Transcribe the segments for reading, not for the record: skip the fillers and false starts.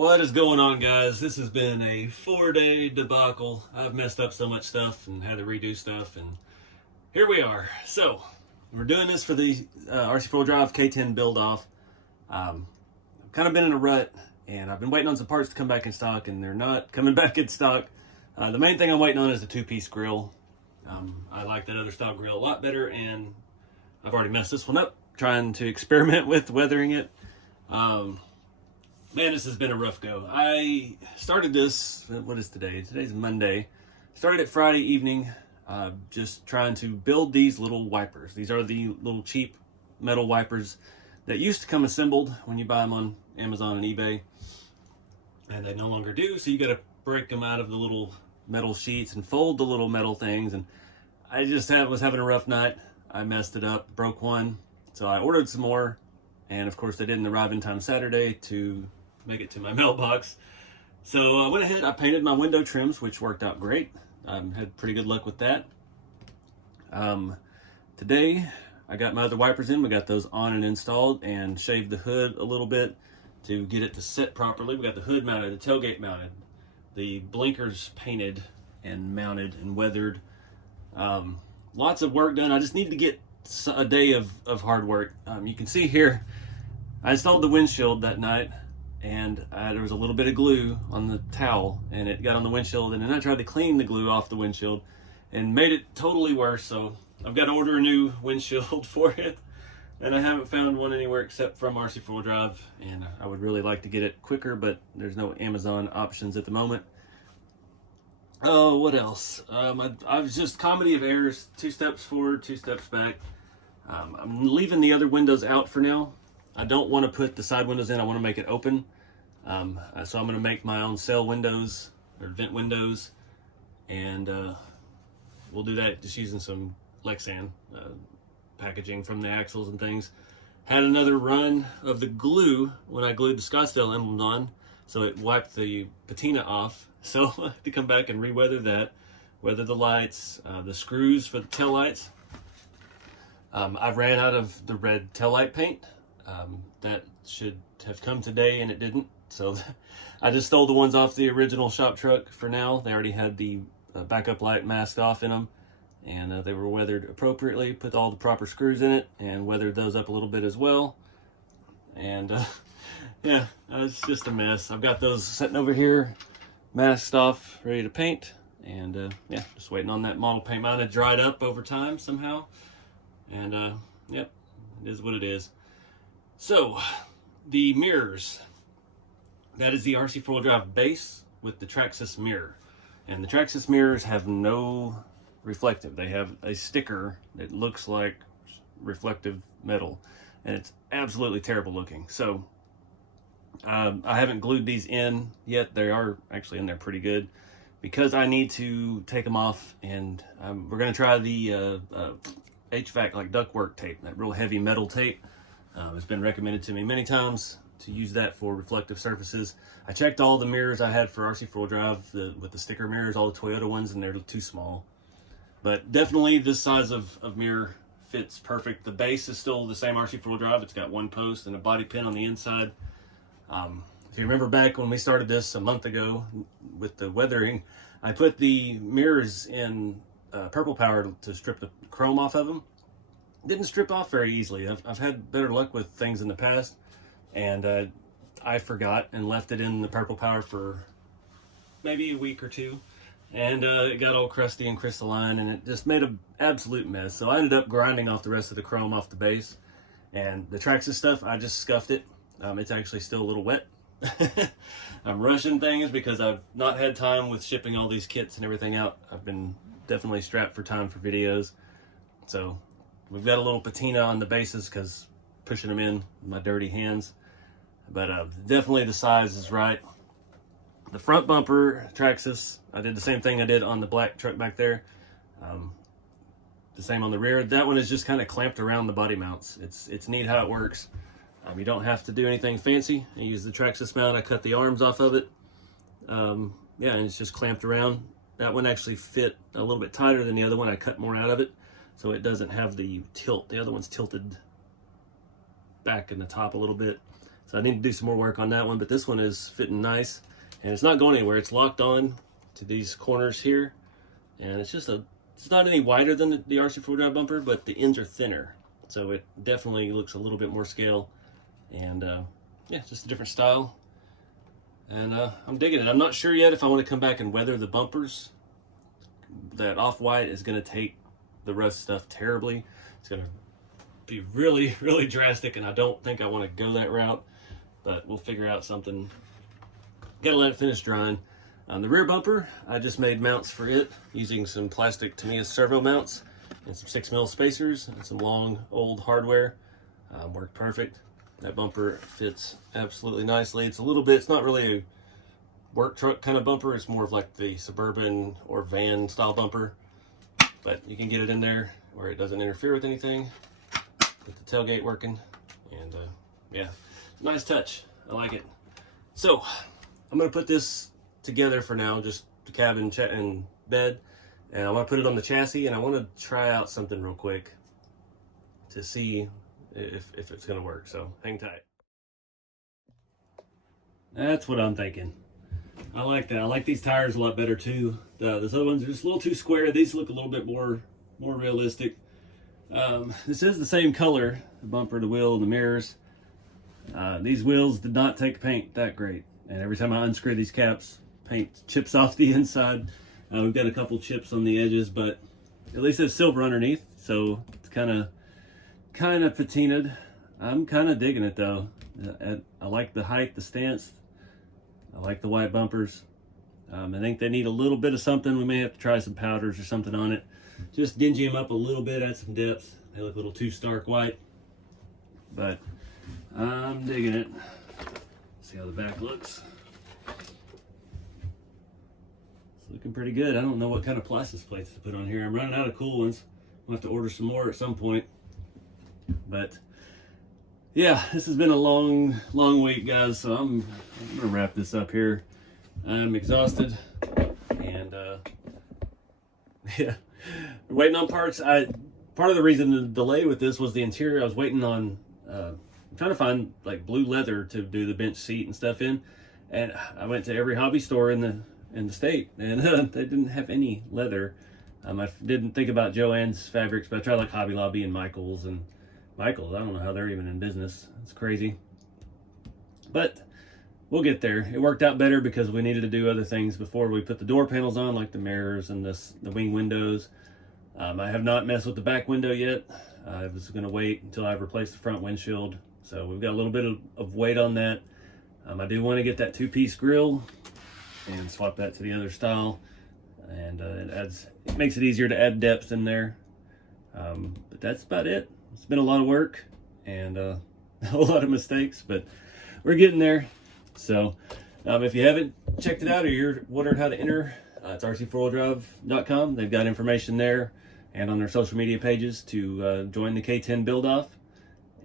What is going on, guys? This has been a 4-day debacle. I've messed up so much stuff and had to redo stuff, and here we are. So we're doing this for the RC4wd K10 Build-Off. I've kind of been in a rut, and I've been waiting on some parts to come back in stock, and they're not coming back in stock. The main thing I'm waiting on is the two-piece grill. I like that other style grill a lot better, and I've already messed this one up trying to experiment with weathering it. Man, this has been a rough go. I started this, what is today? Today's Monday. Started it Friday evening, just trying to build these little wipers. These are the little cheap metal wipers that used to come assembled when you buy them on Amazon and eBay. And they no longer do, so you gotta break them out of the little metal sheets and fold the little metal things. And I just was having a rough night. I messed it up, broke one. So I ordered some more. And of course they didn't arrive in time Saturday to make it to my mailbox. So I went ahead, I painted my window trims, which worked out great. Had pretty good luck with that. Today I got my other wipers in. We got those on and installed, and shaved the hood a little bit to get it to set properly. We got the hood mounted, the tailgate mounted, the blinkers painted and mounted and weathered. Lots of work done. I just needed to get a day of hard work. You can see here, I installed the windshield that night, and there was a little bit of glue on the towel, and it got on the windshield, and then I tried to clean the glue off the windshield and made it totally worse. So I've got to order a new windshield for it, and I haven't found one anywhere except from RC4wd, and I would really like to get it quicker, but there's no Amazon options at the moment. Oh, what else? I was just comedy of errors, 2 steps forward, 2 steps back. I'm leaving the other windows out for now. I don't want to put the side windows in. I want to make it open. So I'm going to make my own sail windows or vent windows, and we'll do that just using some Lexan packaging from the axles and things. Had another run of the glue when I glued the Scottsdale emblems on, so it wiped the patina off. So I have to come back and re-weather that, weather the lights, the screws for the tail lights. I ran out of the red taillight paint. That should have come today, and it didn't. So I just stole the ones off the original shop truck for now. They already had the backup light masked off in them, and they were weathered appropriately. Put all the proper screws in it and weathered those up a little bit as well. And yeah, it's just a mess. I've got those sitting over here, masked off, ready to paint. And yeah, just waiting on that model paint. Mine had dried up over time somehow. And yep, it is what it is. So the mirrors, that is the RC4wd base with the Traxxas mirror. And the Traxxas mirrors have no reflective. They have a sticker that looks like reflective metal, and it's absolutely terrible looking. So I haven't glued these in yet. They are actually in there pretty good, because I need to take them off, and we're going to try the HVAC, like ductwork tape, that real heavy metal tape. It's been recommended to me many times to use that for reflective surfaces. I checked all the mirrors I had for RC4wd with the sticker mirrors, all the Toyota ones, and they're too small. But definitely this size of mirror fits perfect. The base is still the same RC4wd. It's got one post and a body pin on the inside. If you remember back when we started this a month ago with the weathering, I put the mirrors in purple power to strip the chrome off of them. Didn't strip off very easily. I've had better luck with things in the past, and I forgot and left it in the purple power for maybe a week or two, and it got all crusty and crystalline, and it just made an absolute mess. So I ended up grinding off the rest of the chrome off the base, and the Traxxas stuff, I just scuffed it. It's actually still a little wet. I'm rushing things because I've not had time with shipping all these kits and everything out. I've been definitely strapped for time for videos. So we've got a little patina on the bases because pushing them in with my dirty hands. But definitely the size is right. The front bumper, Traxxas, I did the same thing I did on the black truck back there. The same on the rear. That one is just kind of clamped around the body mounts. It's neat how it works. You don't have to do anything fancy. I use the Traxxas mount. I cut the arms off of it. Yeah, and it's just clamped around. That one actually fit a little bit tighter than the other one. I cut more out of it, so it doesn't have the tilt. The other one's tilted back in the top a little bit. So I need to do some more work on that one, but this one is fitting nice. And it's not going anywhere. It's locked on to these corners here. And it's not any wider than the RC4wd bumper, but the ends are thinner. So it definitely looks a little bit more scale. And yeah, just a different style. And I'm digging it. I'm not sure yet if I want to come back and weather the bumpers. That off-white is going to take the rust stuff terribly. It's going to be really, really drastic, and I don't think I want to go that route. But we'll figure out something. Gotta let it finish drying. The rear bumper, I just made mounts for it using some plastic Tamiya servo mounts and some 6mm spacers and some long old hardware. Worked perfect. That bumper fits absolutely nicely. It's not really a work truck kind of bumper. It's more of like the suburban or van style bumper, but you can get it in there where it doesn't interfere with anything. Get the tailgate working, and yeah, nice touch. I like it. So I'm gonna put this together for now, just the cab and bed, and I want to put it on the chassis, and I want to try out something real quick to see if it's gonna work. So hang tight. That's what I'm thinking. I like that. I like these tires a lot better too. Those other ones are just a little too square. These look a little bit more realistic. This is the same color, the bumper, the wheel, and the mirrors. These wheels did not take paint that great, and every time I unscrew these caps, paint chips off the inside. We've got a couple chips on the edges, but at least it's silver underneath, so it's kind of Patina'd. I'm kind of digging it though. I like the height, the stance. I like the white bumpers. I think they need a little bit of something. We may have to try some powders or something on it. Just dingy them up a little bit, add some depth. They look a little too stark white, but I'm digging it. See how the back looks. It's looking pretty good. I don't know what kind of plastic plates to put on here. I'm running out of cool ones. We'll have to order some more at some point. But yeah, this has been a long week, guys, so I'm gonna wrap this up here. I'm exhausted, and yeah, waiting on parts. Part of the reason the delay with this was the interior. I was waiting on trying to find like blue leather to do the bench seat and stuff in, and I went to every hobby store in the state, and they didn't have any leather. I didn't think about Joann's Fabrics, but I tried like Hobby Lobby and Michael's. I don't know how they're even in business. It's crazy. But we'll get there. It worked out better because we needed to do other things before we put the door panels on, like the mirrors and the wing windows. I have not messed with the back window yet. I was going to wait until I replaced the front windshield. So we've got a little bit of weight on that. I do want to get that two-piece grill and swap that to the other style. And it makes it easier to add depth in there. But that's about it. It's been a lot of work and a whole lot of mistakes, but we're getting there. So if you haven't checked it out or you're wondering how to enter, it's RC4wd.com. They've got information there and on their social media pages to join the K10 Build-Off.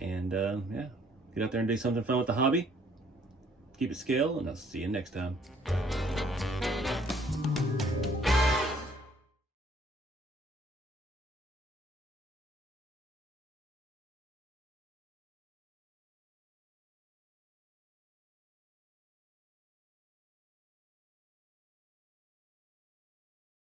And yeah, get out there and do something fun with the hobby. Keep it scale, and I'll see you next time.